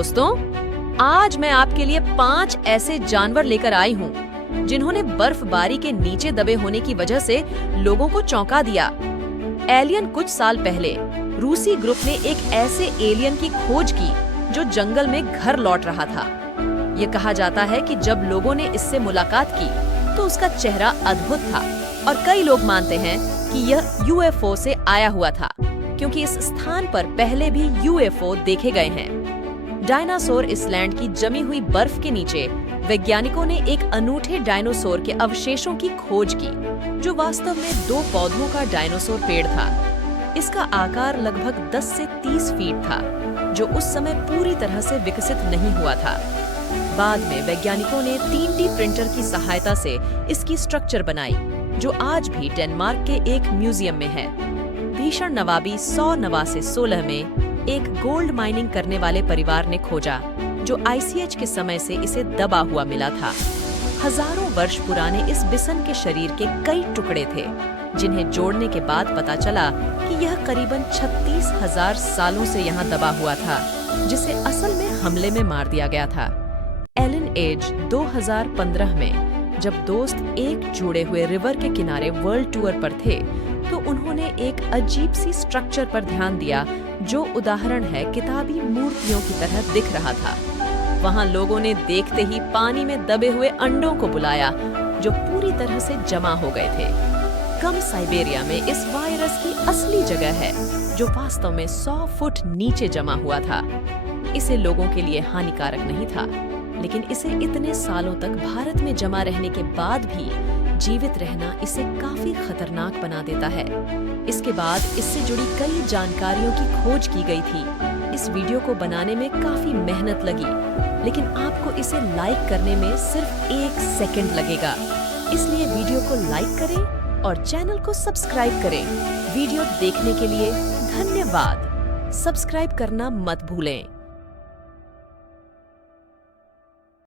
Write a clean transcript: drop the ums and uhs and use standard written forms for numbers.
दोस्तों, आज मैं आपके लिए 5 ऐसे जानवर लेकर आई हूँ जिन्होंने बर्फबारी के नीचे दबे होने की वजह से लोगों को चौंका दिया। एलियन कुछ साल पहले रूसी ग्रुप ने एक ऐसे एलियन की खोज की जो जंगल में घर लौट रहा था। ये कहा जाता है कि जब लोगों ने इससे मुलाकात की तो उसका चेहरा अद्भुत था और कई लोग मानते हैं कि यह यूएफओ से आया हुआ था, क्योंकि इस स्थान पर पहले भी यूएफओ देखे गए हैं। डायनासोर आइलैंड की जमी हुई बर्फ के नीचे वैज्ञानिकों ने एक अनूठे डायनासोर के अवशेषों की खोज की, जो वास्तव में 2 पौधों का डायनासोर पेड़ था। इसका आकार लगभग 10 से 30 फीट था, जो उस समय पूरी तरह से विकसित नहीं हुआ था। बाद में वैज्ञानिकों ने 3D प्रिंटर की सहायता से इसकी स्ट्रक्चर बनाई, जो आज भी डेनमार्क के एक म्यूजियम में है। भीषण नवाबी 16 में एक गोल्ड माइनिंग करने वाले परिवार ने खोजा, जो आईसीएच के समय से इसे दबा हुआ मिला था। हजारों वर्ष पुराने इस बिसन के शरीर के कई टुकड़े थे, जिन्हें जोड़ने के बाद पता चला कि यह करीबन 36,000 सालों से यहाँ दबा हुआ था, जिसे असल में हमले में मार दिया गया था। एलन एज 2015 में जब दोस्त एक जुड़े हुए रिवर के किनारे वर्ल्ड टूर पर थे, तो उन्होंने एक अजीब सी स्ट्रक्चर पर ध्यान दिया, जो उदाहरण है किताबी मूर्तियों की तरह दिख रहा था। वहां लोगों ने देखते ही पानी में दबे हुए अंडों को बुलाया, जो पूरी तरह से जमा हो गए थे। कम साइबेरिया में इस वायरस की असली जगह है, जो वास्तव में 100 फुट नीचे जमा हुआ था। इसे लोगों के लिए हानिकारक नहीं था, लेकिन इसे इतने सालों तक भारत में जमा रहने के बाद भी जीवित रहना इसे काफी खतरनाक बना देता है। इसके बाद इससे जुड़ी कई जानकारियों की खोज की गई थी। इस वीडियो को बनाने में काफी मेहनत लगी, लेकिन आपको इसे लाइक करने में सिर्फ 1 सेकंड लगेगा। इसलिए वीडियो को लाइक करें और चैनल को सब्सक्राइब करें। वीडियो देखने के लिए धन्यवाद। सब्सक्राइब करना मत भूलें।